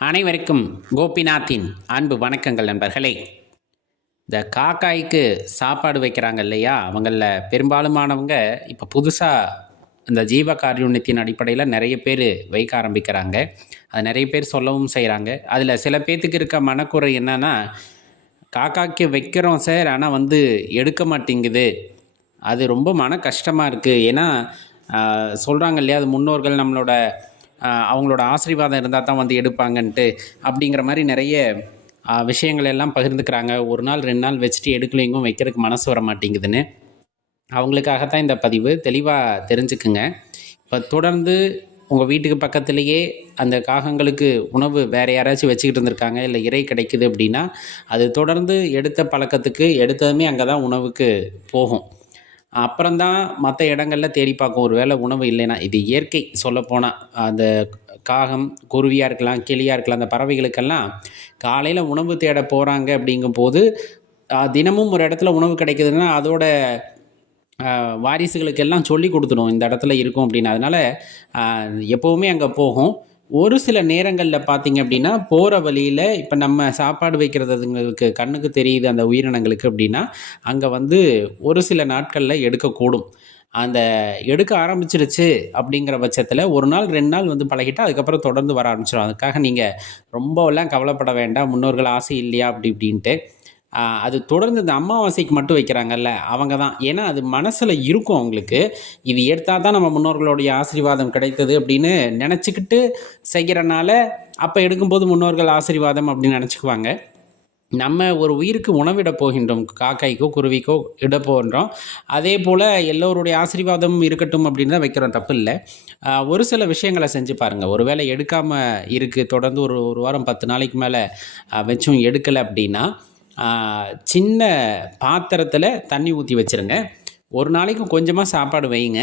அனைவருக்கும் கோபிநாத்தின் அன்பு வணக்கங்கள் நண்பர்களே. இந்த காக்காய்க்கு சாப்பாடு வைக்கிறாங்க இல்லையா, அவங்களில் பெரும்பாலுமானவங்க இப்போ புதுசாக இந்த ஜீவ காருண்யத்தின் அடிப்படையில் நிறைய பேர் வைக்க ஆரம்பிக்கிறாங்க. அது நிறைய பேர் சொல்லவும் செய்கிறாங்க. அதில் சில பேர்த்துக்கு இருக்க மனக்குறை என்னன்னா, காக்காய்க்கு வைக்கிறோம் சார், ஆனால் எடுக்க மாட்டேங்குது, அது ரொம்ப மன கஷ்டமாக இருக்குது. ஏன்னா சொல்கிறாங்க இல்லையா, அது முன்னோர்கள் நம்மளோட அவங்களோட ஆசீர்வாதம் இருந்தால் தான் எடுப்பாங்கன்ட்டு, அப்படிங்கிற மாதிரி நிறைய விஷயங்கள் எல்லாம் பகிர்ந்துக்கிறாங்க. ஒரு நாள் 2 நாள் வச்சுட்டு எடுக்கலைங்கும் வைக்கிறதுக்கு மனசு வர மாட்டேங்குதுன்னு. அவங்களுக்காகத்தான் இந்த பதிவு. தெளிவாக தெரிஞ்சுக்குங்க. இப்போ தொடர்ந்து உங்கள் வீட்டுக்கு பக்கத்துலேயே அந்த காகங்களுக்கு உணவு வேறு யாராச்சும் வச்சுக்கிட்டு இருந்திருக்காங்க, இல்லை இறை கிடைக்குது அப்படின்னா, அது தொடர்ந்து எடுத்த பழக்கத்துக்கு எடுத்ததுமே அங்கே தான் உணவுக்கு போகும். அப்புறம்தான் மற்ற இடங்களில் தேடி பார்க்கும். ஒரு வேளை உணவு இல்லைன்னா, இது இயற்கை சொல்லப்போனால். அந்த காகம், குருவியாக இருக்கலாம், கிளியாக இருக்கலாம், அந்த பறவைகளுக்கெல்லாம் காலையில் உணவு தேட போகிறாங்க. அப்படிங்கும்போது தினமும் ஒரு இடத்துல உணவு கிடைக்குதுன்னா அதோட வாரிசுகளுக்கெல்லாம் சொல்லி கொடுத்துடும், இந்த இடத்துல இருக்கும் அப்படின்னு. அதனால் எப்போவுமே அங்கே போகும். ஒரு சில நேரங்களில் பார்த்திங்க அப்படின்னா, போகிற வழியில் இப்போ நம்ம சாப்பாடு வைக்கிறதுங்களுக்கு கண்ணுக்கு தெரியுது அந்த உயிரினங்களுக்கு அப்படின்னா, அங்கே ஒரு சில நாட்களில் எடுக்கக்கூடும். அந்த எடுக்க ஆரம்பிச்சிருச்சு அப்படிங்கிற பட்சத்தில் 1 நாள் 2 நாள் பழகிட்டால் அதுக்கப்புறம் தொடர்ந்து வர ஆரம்பிச்சிடும். அதுக்காக நீங்கள் ரொம்பலாம் கவலைப்பட வேண்டாம், முன்னோர்கள் ஆசை இல்லையா அப்படி இப்படின்ட்டு. அது தொடர்ந்து இந்த அமாவாசைக்கு மட்டும் வைக்கிறாங்கல்ல, அவங்க தான். ஏன்னா அது மனசில் இருக்கும் அவங்களுக்கு, இது எடுத்தால் தான் நம்ம முன்னோர்களுடைய ஆசீர்வாதம் கிடைத்தது அப்படின்னு நினச்சிக்கிட்டு செய்கிறனால, அப்போ எடுக்கும்போது முன்னோர்கள் ஆசீர்வாதம் அப்படின்னு நினச்சிக்குவாங்க. நம்ம ஒரு உயிருக்கு உணவிட போகின்றோம், காக்காய்க்கோ குருவிக்கோ இட போகின்றோம். அதே போல் எல்லோருடைய ஆசீர்வாதம் இருக்கட்டும் அப்படின்னு தான் வைக்கிறோம், தப்பு இல்லை. ஒரு சில விஷயங்களை செஞ்சு பாருங்கள். ஒரு வேளை எடுக்காமல் இருக்குது, தொடர்ந்து ஒரு வாரம் 10 நாளைக்கு மேலே வச்சும் எடுக்கலை அப்படின்னா, சின்ன பாத்திரத்தில் தண்ணி ஊற்றி வச்சுருங்க. ஒரு நாளைக்கு கொஞ்சமாக சாப்பாடு வைங்க.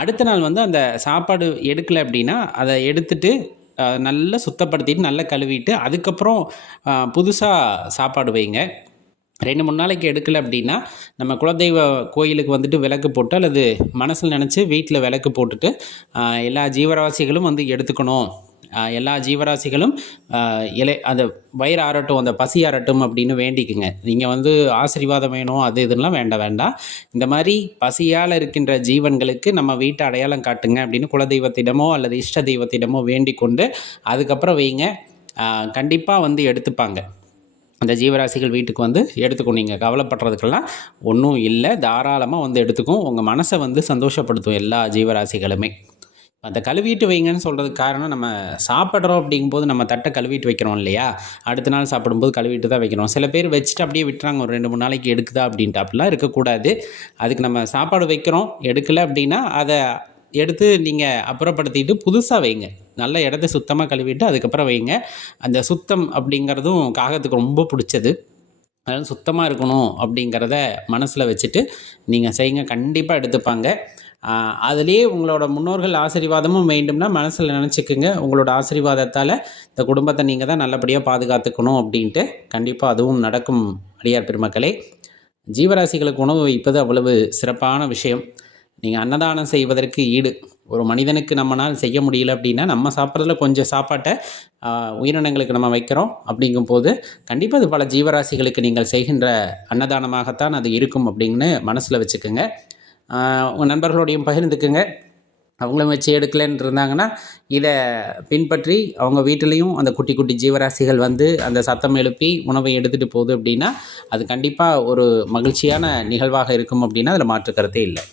அடுத்த நாள் அந்த சாப்பாடு எடுக்கலை அப்படின்னா அதை எடுத்துட்டு நல்லா சுத்தப்படுத்திட்டு நல்லா கழுவிட்டு அதுக்கப்புறம் புதுசாக சாப்பாடு வைங்க. 2-3 நாளைக்கு எடுக்கலை அப்படின்னா, நம்ம குலதெய்வ கோயிலுக்கு விளக்கு போட்டு அல்லது மனசில் நினச்சி வீட்டில் விளக்கு போட்டுட்டு எல்லா ஜீவராசிகளும் எடுத்துக்கணும், எல்லா ஜீவராசிகளும் அந்த வயிறு ஆறட்டும், அந்த பசி ஆறட்டும் அப்படின்னு வேண்டிக்குங்க. நீங்கள் ஆசீர்வாதம் வேணும் அது இதெல்லாம் வேண்டாம். இந்த மாதிரி பசியால் இருக்கின்ற ஜீவன்களுக்கு நம்ம வீட்டை அடையாளம் காட்டுங்க அப்படின்னு குலதெய்வத்திடமோ அல்லது இஷ்ட தெய்வத்திடமோ வேண்டிக் கொண்டு அதுக்கப்புறம் வைங்க. கண்டிப்பாக எடுத்துப்பாங்க. அந்த ஜீவராசிகள் வீட்டுக்கு எடுத்துக்கும். நீங்கள் கவலைப்படுறதுக்கெல்லாம் ஒன்றும் இல்லை, தாராளமாக எடுத்துக்கும். உங்கள் மனசை சந்தோஷப்படுத்தும் எல்லா ஜீவராசிகளுமே. அந்த கழுவிட்டு வைங்கன்னு சொல்கிறதுக்கு காரணம், நம்ம சாப்பிட்றோம் அப்படிங்கும்போது நம்ம தட்டை கழுவிட்டு வைக்கிறோம் இல்லையா, அடுத்த நாள் சாப்பிடும்போது கழுவிட்டு தான் வைக்கிறோம். சில பேர் வச்சுட்டு அப்படியே விட்டுறாங்க, ஒரு 2-3 நாளைக்கு எடுக்குதா அப்படின்ட்டு. அப்படிலாம் இருக்கக்கூடாது. அதுக்கு நம்ம சாப்பாடு வைக்கிறோம், எடுக்கலை அப்படின்னா அதை எடுத்து நீங்கள் அப்புறப்படுத்திட்டு புதுசாக வைங்க. நல்ல இடத்த சுத்தமாக கழுவிட்டு அதுக்கப்புறம் வைங்க. அந்த சுத்தம் அப்படிங்கிறதும் காகத்துக்கு ரொம்ப பிடிச்சது. அதனால் சுத்தமாக இருக்கணும் அப்படிங்கிறத மனசில் வச்சுட்டு நீங்கள் செய்யுங்க, கண்டிப்பாக எடுத்துப்பாங்க. அதுலேயே உங்களோட முன்னோர்கள் ஆசீர்வாதமும் வேண்டும்னா மனசில் நினச்சிக்குங்க, உங்களோட ஆசீர்வாதத்தால் இந்த குடும்பத்தை நீங்கள் தான் நல்லபடியாக பாதுகாத்துக்கணும் அப்படின்ட்டு. கண்டிப்பாக அதுவும் நடக்கும். அடியார் பெருமக்களே, ஜீவராசிகளுக்கு உணவு வைப்பது அவ்வளவு சிறப்பான விஷயம். நீங்கள் அன்னதானம் செய்வதற்கு ஈடு ஒரு மனிதனுக்கு நம்மளால் செய்ய முடியல அப்படின்னா, நம்ம சாப்பிட்றதுல கொஞ்சம் சாப்பாட்டை உயிரினங்களுக்கு நம்ம வைக்கிறோம். அப்படிங்கும்போது கண்டிப்பாக அது பல ஜீவராசிகளுக்கு நீங்கள் செய்கின்ற அன்னதானமாகத்தான் அது இருக்கும் அப்படின்னு மனசில் வச்சுக்கோங்க. உங்கள் நண்பர்களோடையும் பகிர்ந்துக்குங்க. அவங்களும் வச்சு எடுக்கலைன்னு இருந்தாங்கன்னா இதை பின்பற்றி அவங்க வீட்டிலையும் அந்த குட்டி குட்டி ஜீவராசிகள் அந்த சத்தம் எழுப்பி உணவை எடுத்துகிட்டு போகுது அப்படின்னா, அது கண்டிப்பாக ஒரு மகிழ்ச்சியான நிகழ்வாக இருக்கும் அப்படின்னா அதில் மாற்று கருத்தே இல்லை.